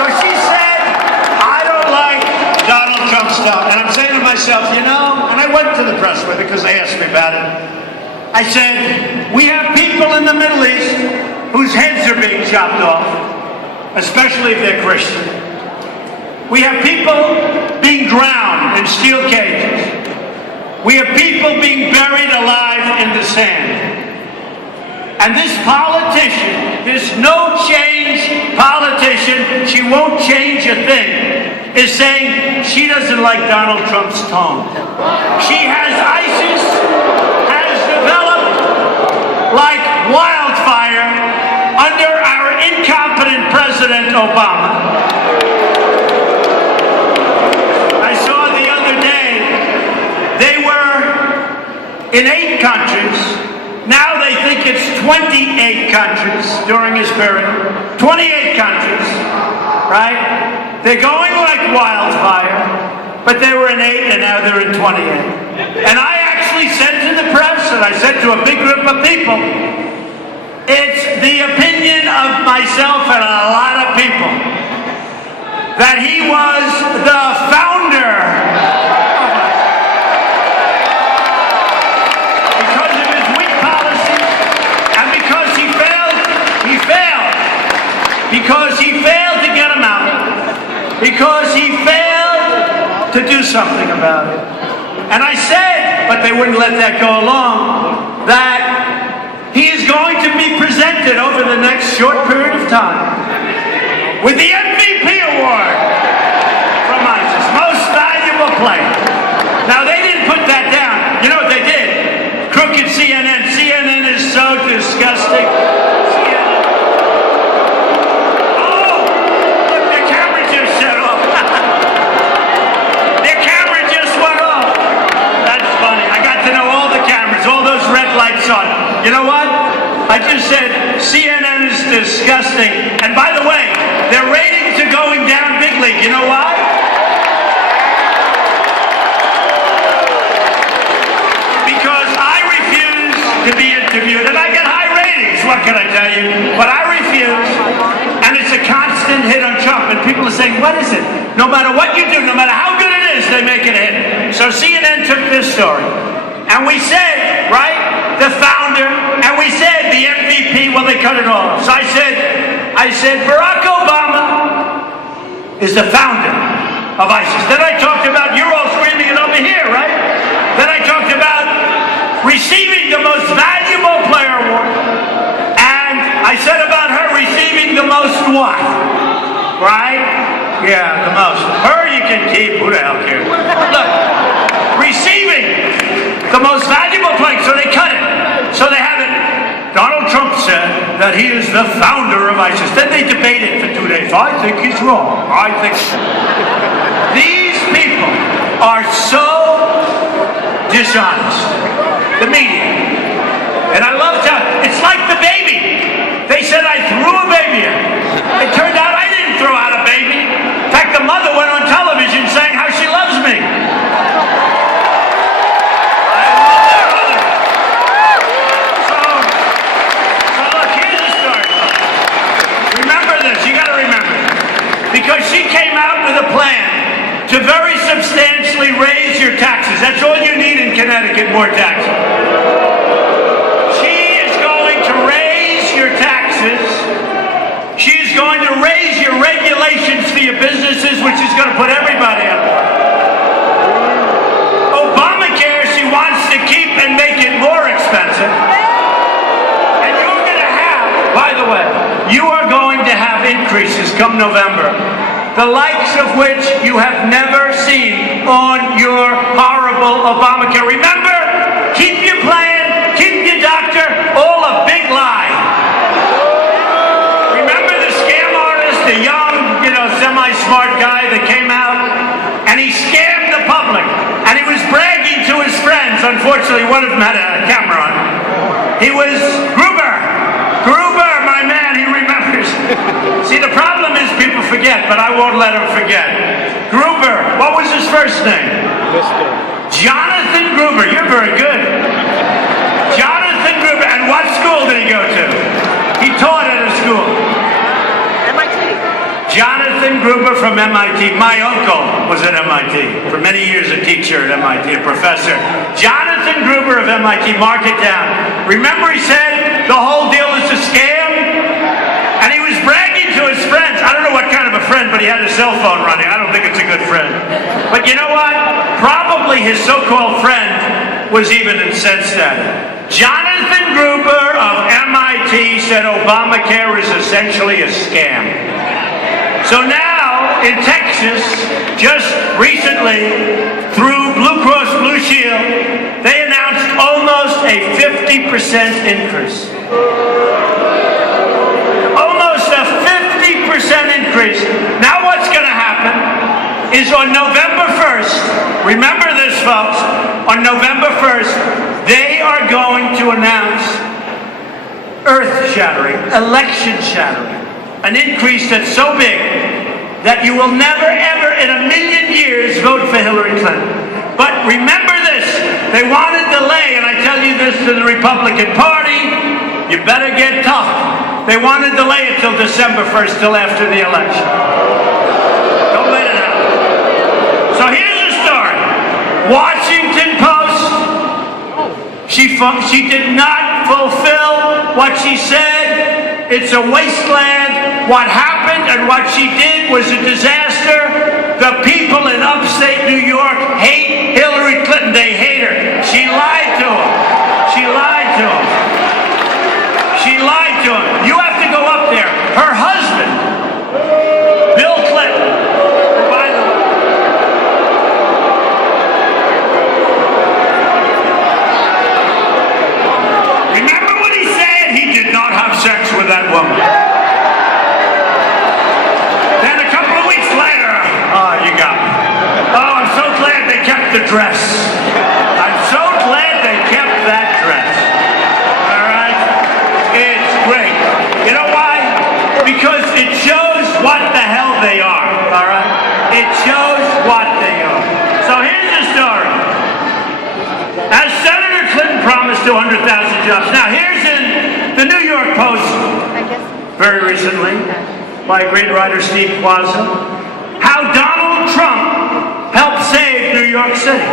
So she said, I don't like Donald Trump stuff. And I'm saying to myself, you know, and I went to the press with it because they asked me about it. I said, we have people in the Middle East whose heads are being chopped off, especially if they're Christian. We have people being drowned in steel cages. We have people being buried alive in the sand. And this politician, this no-change politician, she won't change a thing, is saying she doesn't like Donald Trump's tone. She has ISIS, has developed like wildfire under our incompetent President Obama. I saw the other day, they were in 8 countries. Now they think it's 28 countries during his period. 28 countries, right? They're going like wildfire, but they were in 8 and now they're in 28. And I actually said to the press, and I said to a big group of people, it's the opinion of myself and a lot of people that he was the founder because of his weak policies and because he failed to get him out, because he failed to do something about it. And I said, but they wouldn't let that go along, that he is going to be presented over the next short period of time with the MVP award from ISIS, most valuable player. Now they didn't put that down. You know what they did? Crooked CNN. CNN is so disgusting. CNN. Oh, look, their camera just shut off. Their camera just went off. That's funny. I got to know all the cameras, all those red lights on. You know what? I just said CNN is disgusting. And by the way, their ratings are going down big league. You know why? Because I refuse to be interviewed. And I get high ratings, what can I tell you? But I refuse. And it's a constant hit on Trump. And people are saying, what is it? No matter what you do, no matter how good it is, they make it a hit. So CNN took this story. And we said, right, the founder, and we said the MVP, well, they cut it off. So I said, Barack Obama is the founder of ISIS. Then I talked about, you're all screaming it over here, right? Then I talked about receiving the most valuable player award. And I said about her receiving the most what? Right? Yeah, the most. Her you can keep, who the hell cares? Look, receiving the most valuable player, so they cut it. So they have it. Donald Trump said that he is the founder of ISIS. Then they debated for 2 days. I think he's wrong. I think so. These people are so dishonest. The media. And I love to, it's like the baby. They said I threw a baby in. It turned out I didn't throw out a baby. In fact, the mother went on television saying how she loves me. Because she came out with a plan to very substantially raise your taxes. That's all you need in Connecticut, more taxes. She is going to raise your taxes. She's going to raise your regulations for your businesses, which is going to put everybody up. Obamacare, she wants to keep and make it more expensive. And you're going to have, by the way, you are going to have increases come November, the likes of which you have never seen on your horrible Obamacare. Remember, keep your plan, keep your doctor, all a big lie. Remember the scam artist, the young, semi-smart guy that came out, and he scammed the public, and he was bragging to his friends. Unfortunately, one of them had a camera on. He was Gruber, my man, he remembers. See, the problem is people forget, but I won't let them forget. Gruber, what was his first name? Jonathan Gruber, you're very good. Jonathan Gruber, and what school did he go to? He taught at a school. MIT. Jonathan Jonathan Gruber from MIT. My uncle was at MIT. For many years a teacher at MIT, a professor. Jonathan Gruber of MIT, mark it down. Remember he said the whole deal is a scam? And he was bragging to his friends. I don't know what kind of a friend, but he had a cell phone running. I don't think it's a good friend. But you know what? Probably his so-called friend was even incensed at it. Jonathan Gruber of MIT said Obamacare is essentially a scam. So now, in Texas, just recently, through Blue Cross Blue Shield, they announced almost a 50% increase. Almost a 50% increase. Now what's going to happen is on November 1st, remember this folks, on November 1st, they are going to announce earth-shattering, election-shattering, an increase that's so big that you will never ever in a million years vote for Hillary Clinton. But remember this, they want to delay, and I tell you this to the Republican Party, you better get tough. They want to delay it till December 1st, till after the election. Don't let it happen. So here's the story. Washington Post, she did not fulfill what she said. It's a wasteland. What happened and what she did was a disaster. The people in upstate New York hate Hillary Clinton. They hate her. She lied to them. She lied to them. She lied to him. You have to go up there. Her husband, Bill Clinton, by the way. Remember what he said? He did not have sex with that woman. Then a couple of weeks later, oh, you got me. Oh, I'm so glad they kept the dress. I'm so glad they kept that dress. Great. You know why? Because it shows what the hell they are, all right? It shows what they are. So here's the story. As Senator Clinton promised 200,000 jobs. Now here's in the New York Post, very recently, by great writer Steve Quazza, how Donald Trump helped save New York City.